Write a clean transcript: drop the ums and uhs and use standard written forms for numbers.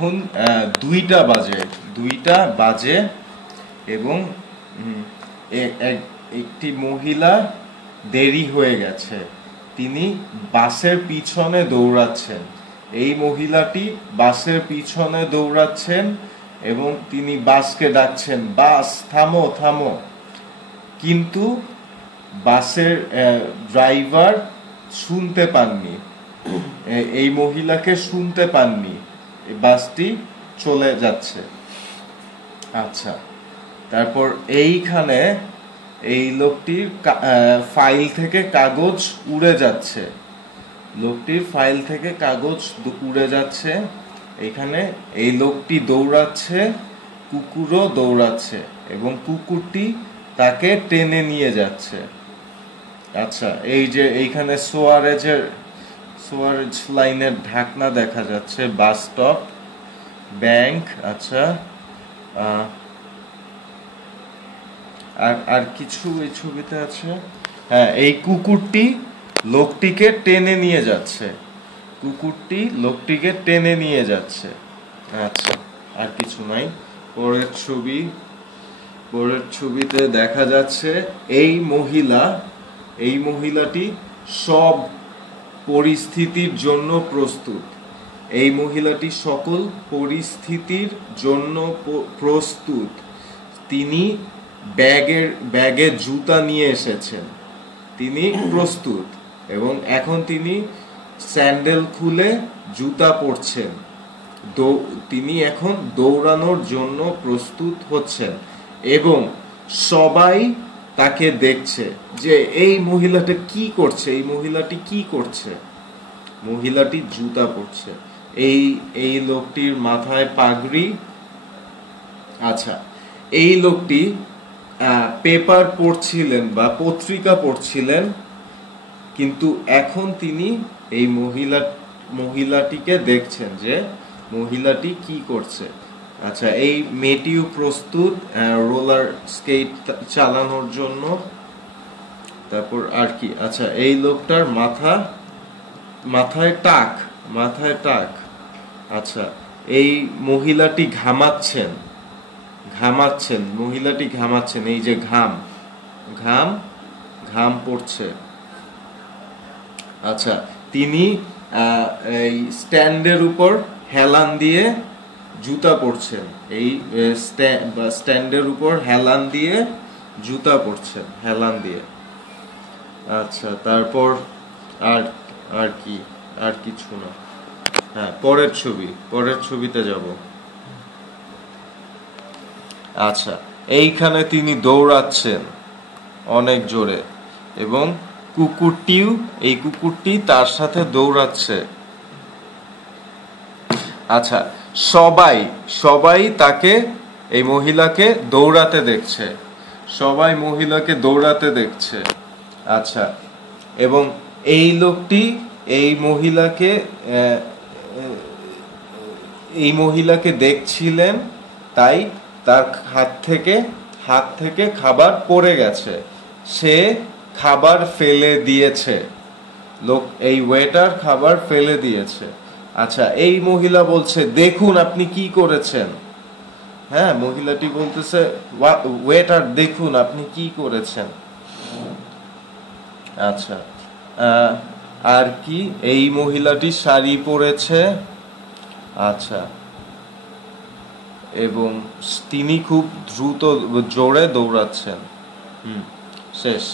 এখন 2টা বাজে এবং একটি মহিলা দেরি হয়ে গেছে, তিনি বাসের পিছনে দৌড়াচ্ছেন। এই মহিলাটি বাসের পিছনে দৌড়াচ্ছেন এবং তিনি বাসকে ডাকছেন, বাস থামো থামো। কিন্তু বাসের ড্রাইভার শুনতে পাননি, এই মহিলাকে শুনতে পাননি, বাসটি চলে যাচ্ছে। আচ্ছা, তারপর এইখানে এই লোকটির ফাইল থেকে কাগজ উড়ে যাচ্ছে, লোকটির ফাইল থেকে কাগজ উড়ে যাচ্ছে। এখানে এই লোকটি দৌড়াচ্ছে, কুকুরও দৌড়াচ্ছে এবং কুকুরটি তাকে টেনে নিয়ে যাচ্ছে। আচ্ছা, এই যে এইখানে সোয়ারেজ লাইনের ঢাকনা দেখা যাচ্ছে, বাস স্টপ, ব্যাংক। আচ্ছা, আর কিছু এই ছবিতে আছে। হ্যাঁ, এই কুকুরটি লোকটিকে টেনে নিয়ে যাচ্ছে, কুকুরটি লোকটিকে টেনে নিয়ে যাচ্ছে। আচ্ছা, আর কিছু নাই। পরের ছবিতে দেখা যাচ্ছে এই মহিলাটি সব পরিস্থিতির জন্য প্রস্তুত, এই মহিলাটি সকল পরিস্থিতির জন্য প্রস্তুত। তিনি ব্যাগে জুতা নিয়ে এসেছেন, তিনি প্রস্তুত এবং এখন তিনি স্যান্ডেল খুলে জুতা পরছেন, তিনি এখন দৌড়ানোর জন্য প্রস্তুত হচ্ছেন এবং সবাই তাকে দেখছে যে এই মহিলাটি কি করছে। মহিলাটি জুতা পরছে, এই লোকটির মাথায় পাগড়ি। আচ্ছা, এই লোকটি পেপার পড়ছিলেন বা পত্রিকা পড়ছিলেন, কিন্তু এখন তিনি এই মহিলাটিকে দেখছেন যে মহিলাটি কি করছে। আচ্ছা, এই মেয়েটিও প্রস্তুত রোলার স্কেট চালানোর জন্য। তারপর আর কি, আচ্ছা, এই লোকটার মাথায় টাক। আচ্ছা, এই মহিলাটি ঘামাচ্ছেন, মহিলাটি ঘামাচ্ছেন, এই যে ঘাম পড়ছে। আচ্ছা, তিনি এই স্ট্যান্ডের উপর হেলান দিয়ে জুতা পরছেন, এই স্ট্যান্ডের উপর হেলান দিয়ে জুতা পরছেন, হেলান দিয়ে। আচ্ছা, তারপর আর কিছু না। হ্যাঁ, পরের ছবিতে যাব। আচ্ছা, এইখানে তিনি দৌড়াচ্ছেন অনেক জোরে এবং কুকুরটি তার সাথে দৌড়াচ্ছে। আচ্ছা, সবাই তাকে, এই মহিলাকে দৌড়াতে দেখছে, আচ্ছা, এবং এই লোকটি এই মহিলাকে দেখছিলেন, তাই তার হাত থেকে খাবার পড়ে গেছে, সে খাবার ফেলে দিয়েছে, এই ওয়েটার খাবার ফেলে দিয়েছে। আচ্ছা, এই মহিলা বলছে, দেখুন আপনি কি করেছেন। হ্যাঁ, মহিলাটি বলতেছে, ওয়েটার দেখুন আপনি কি করেছেন। আচ্ছা, আর কি, এই মহিলাটি শাড়ি পরেছে। আচ্ছা, এবং তিনি খুব দ্রুত জোরে দৌড়াচ্ছেন। শেষ।